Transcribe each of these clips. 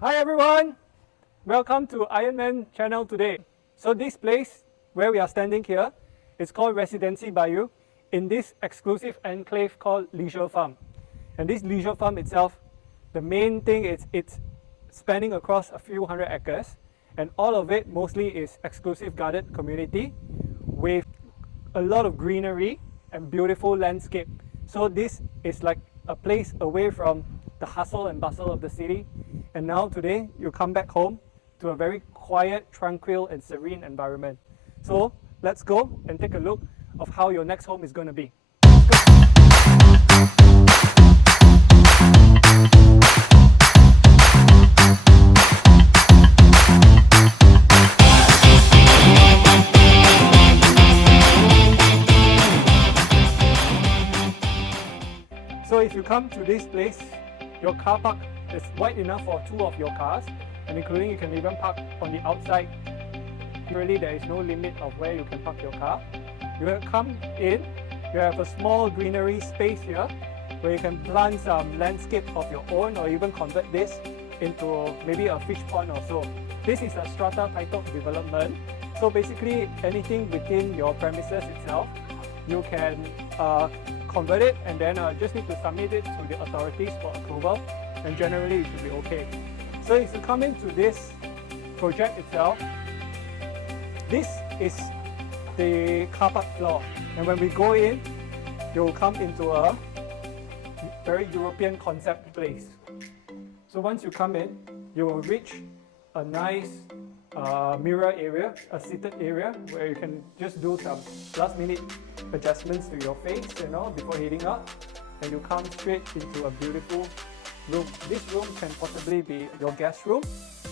Hi everyone! Welcome to Ironman channel today. So this place where we are standing here is called Residensi Bayu in this exclusive enclave called Leisure Farm. And this leisure farm itself, the main thing is it's spanning across a few hundred acres, and all of it mostly is exclusive guarded community with a lot of greenery and beautiful landscape. So this is like a place away from the hustle and bustle of the city. And now today, you come back home to a very quiet, tranquil and serene environment. So let's go and take a look of how your next home is going to be. So if you come to this place, your car park is wide enough for two of your cars, and including you can even park on the outside. Really, there is no limit of where you can park your car. You will come in, you have a small greenery space here where you can plant some landscape of your own, or even convert this into maybe a fish pond or so. This is a strata titled development. So basically anything within your premises itself, you can convert it, and then just need to submit it to the authorities for approval, and generally it should be okay. So if you come into this project itself, this is the car park floor, and when we go in, you'll come into a very European concept place. So once you come in, you will reach a nice mirror area, a seated area where you can just do some last minute adjustments to your face, before heading out, and you come straight into a beautiful room. This room can possibly be your guest room,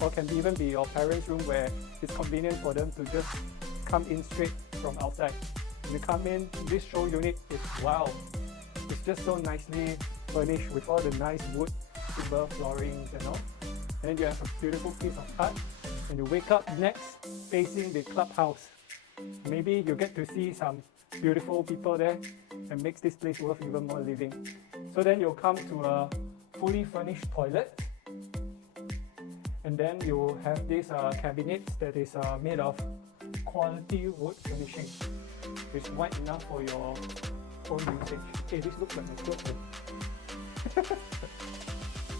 or can even be your parents' room where it's convenient for them to just come in straight from outside. When you come in, this show unit is wow. It's just so nicely furnished with all the nice wood, timber floorings and all. And then you have a beautiful piece of hut, and you wake up next facing the clubhouse. Maybe you get to see some beautiful people there, and makes this place worth even more living. So then you'll come to a fully furnished toilet, and then you have this cabinet that is made of quality wood finishing. It's wide enough for your own usage. Hey, this looks like a good one.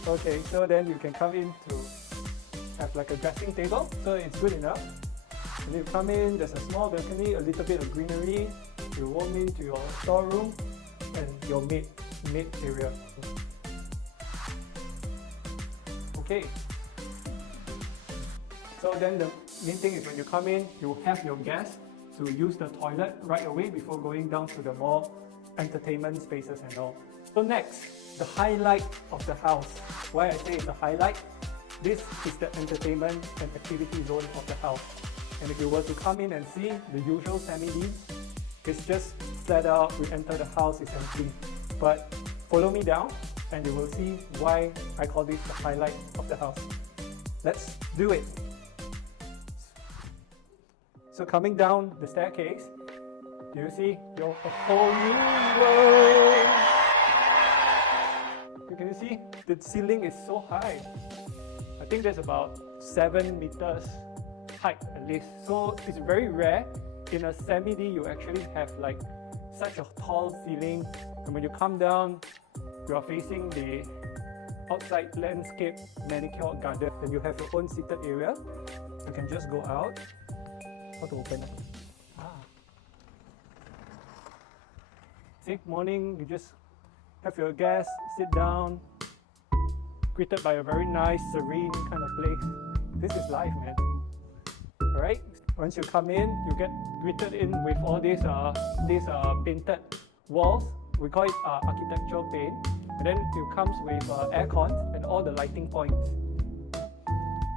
Okay, so then you can come in to have like a dressing table, so it's good enough. And you come in, there's a small balcony, a little bit of greenery. You walk into your storeroom and your maid area. Okay. So then the main thing is when you come in, you have your guests to use the toilet right away before going down to the more entertainment spaces and all. So next, the highlight of the house. Why I say it's a highlight, this is the entertainment and activity zone of the house. And if you were to come in and see the usual SEMI-D, it's just flat out, we enter the house, it's empty. But follow me down and you will see why I call this the highlight of the house. Let's do it. So coming down the staircase, you see your whole new world. You can see the ceiling is so high. I think there's about 7 meters height at least. So it's very rare in a SEMI-D you actually have like such a tall ceiling, and when you come down, you are facing the outside landscape manicured garden, and you have your own seated area. You can just go out. How to open it? See, morning, you just have your guests sit down, greeted by a very nice, serene kind of place. This is life, man. Alright? Once you come in, you get greeted in with all these painted walls. We call it architectural paint. And then it comes with aircon and all the lighting points.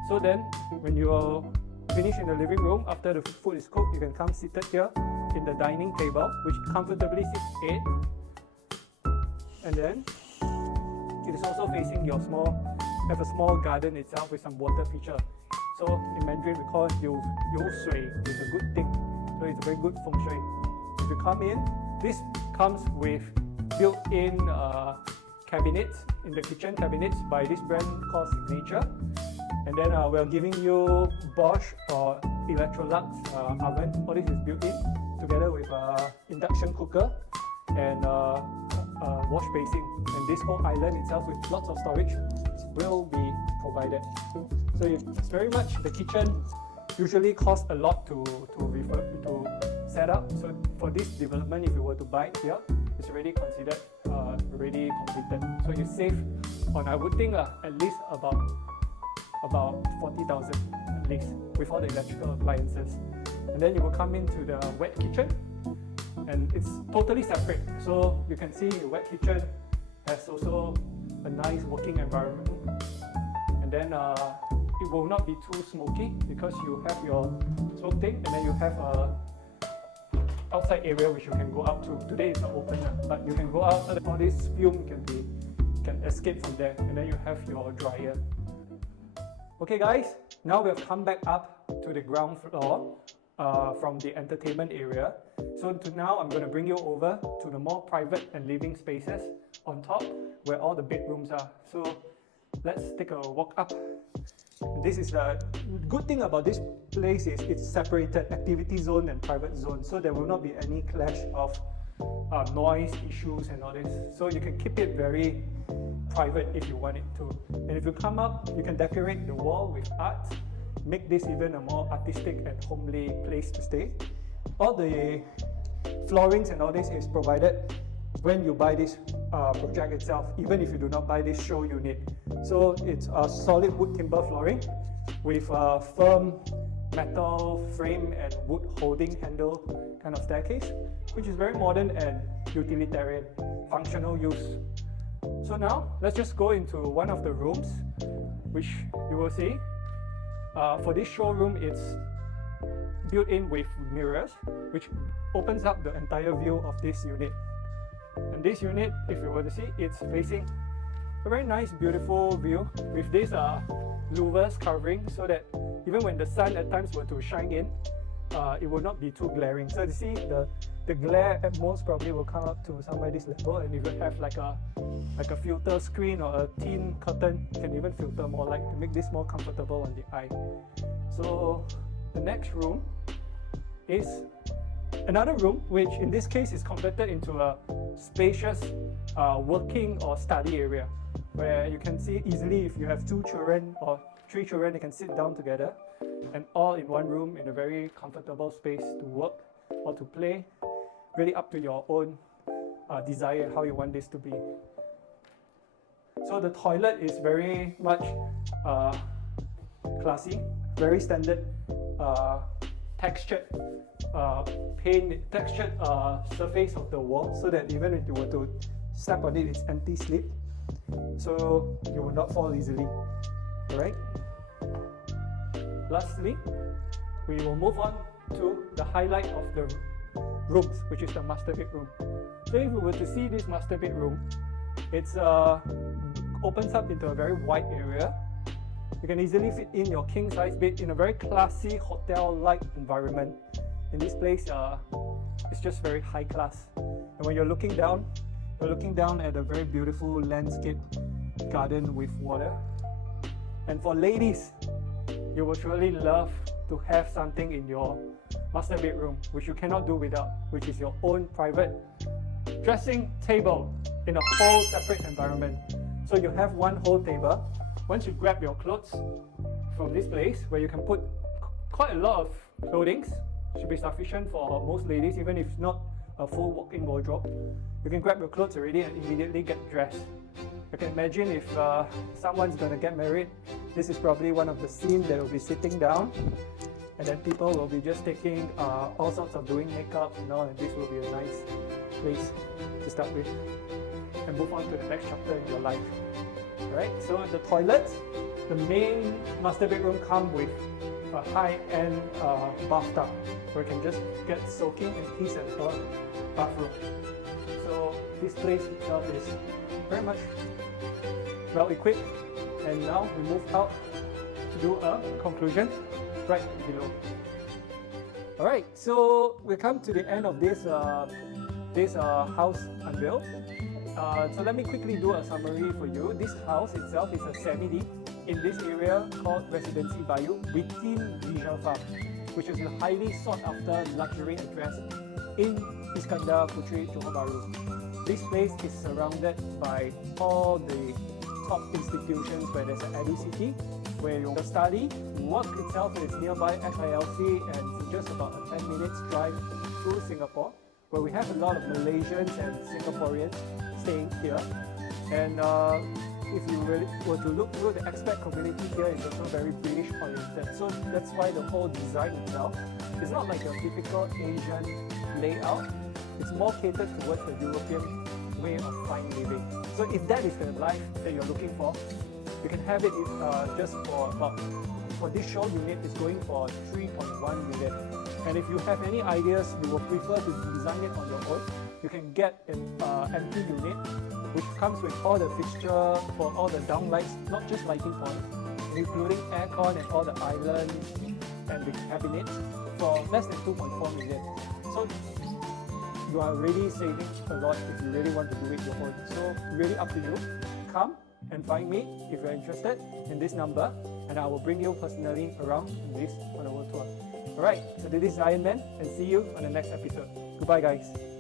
So then, when you finish in the living room, after the food is cooked, you can come seated here in the dining table, which comfortably sits 8. And then, it is also facing your have a small garden itself with some water feature. So in Mandarin we call it 有水 is a good thing. So it's a very good feng shui. If you come in, this comes with built-in cabinets in the kitchen cabinets by this brand called Signature. And then we're giving you Bosch or Electrolux oven. All this is built in together with induction cooker and wash basin. And this whole island itself with lots of storage will be provided. So it's very much, the kitchen usually costs a lot to set up. So for this development, if you were to buy it here, it's already considered already completed. So you save on, I would think, at least about 40,000 at least with all the electrical appliances. And then you will come into the wet kitchen, and it's totally separate. So you can see the wet kitchen has also a nice working environment. And then it will not be too smoky because you have your smoke thing, and then you have a outside area which you can go out to. Today it's not open, but you can go out. All this fume can escape from there, and then you have your dryer. Okay guys, now we've come back up to the ground floor from the entertainment area. So now I'm going to bring you over to the more private and living spaces on top where all the bedrooms are. So let's take a walk up. This is the good thing about this place is it's separated activity zone and private zone, so there will not be any clash of noise issues and all this. So you can keep it very private if you want it to. And if you come up, you can decorate the wall with art, make this even a more artistic and homely place to stay. All the floorings and all this is provided when you buy this project itself, even if you do not buy this show unit. So it's a solid wood timber flooring with a firm metal frame and wood holding handle kind of staircase, which is very modern and utilitarian, functional use. So now let's just go into one of the rooms, which you will see. For this showroom, it's built in with mirrors, which opens up the entire view of this unit. And this unit, if you were to see, it's facing a very nice, beautiful view with this louvers covering, so that even when the sun at times were to shine in, it will not be too glaring. So you see, the glare at most probably will come up to somewhere this level, and if you have like a filter screen or a thin curtain, you can even filter more light to make this more comfortable on the eye. So the next room is another room, which in this case is converted into a spacious working or study area, where you can see easily if you have 2 children or 3 children, they can sit down together and all in one room in a very comfortable space to work or to play, really up to your own desire how you want this to be. So the toilet is very much classy, very standard textured textured surface of the wall, so that even if you were to step on it, it's anti-slip, so you will not fall easily. Alright. Lastly, we will move on to the highlight of the rooms, which is the master bedroom. So if we were to see this master bedroom, it's opens up into a very wide area. You can easily fit in your king size bed in a very classy hotel-like environment. In this place, it's just very high class. And when you're looking down at a very beautiful landscape garden with water. And for ladies, you will surely love to have something in your master bedroom, which you cannot do without, which is your own private dressing table in a whole separate environment. So you have one whole table. Once you grab your clothes from this place, where you can put quite a lot of clothing, should be sufficient for most ladies, even if it's not a full walk-in wardrobe. You can grab your clothes already and immediately get dressed. You can imagine if someone's going to get married, this is probably one of the scenes that will be sitting down, and then people will be just taking all sorts of doing makeup and all, and this will be a nice place to start with and move on to the next chapter in your life. Alright, so the toilets, the main master bedroom comes with a high-end bathtub where you can just get soaking and peace and her bathroom. So this place itself is very much well equipped, and now we move out to do a conclusion right below. Alright, so we come to the end of this house unveil. So let me quickly do a summary for you. This house itself is a semi-D. in this area called Residensi Bayou within Leisure Farm, which is a highly sought after luxury address in Iskandar Puteri, Johor Bahru. This place is surrounded by all the top institutions where there's an EduCity, where you study, work itself is nearby SILC, and it's just about a 10 minutes drive to Singapore, where we have a lot of Malaysians and Singaporeans staying here. And if you really were to look through, the expat community here is also very British oriented. So that's why the whole design itself is not like a typical Asian layout. It's more catered towards the European way of fine living. So if that is the life that you're looking for, you can have it just for about, for this show unit is going for 3.1 million. And if you have any ideas you would prefer to design it on your own, you can get an empty unit which comes with all the fixture for all the downlights, not just lighting points, including aircon and all the islands and the cabinets for less than 2.4 million. So you are really saving a lot if you really want to do it your own. So really up to you. Come and find me if you're interested in this number, and I will bring you personally around this on a world tour. Alright, so this is Iron Man, and see you on the next episode. Goodbye guys.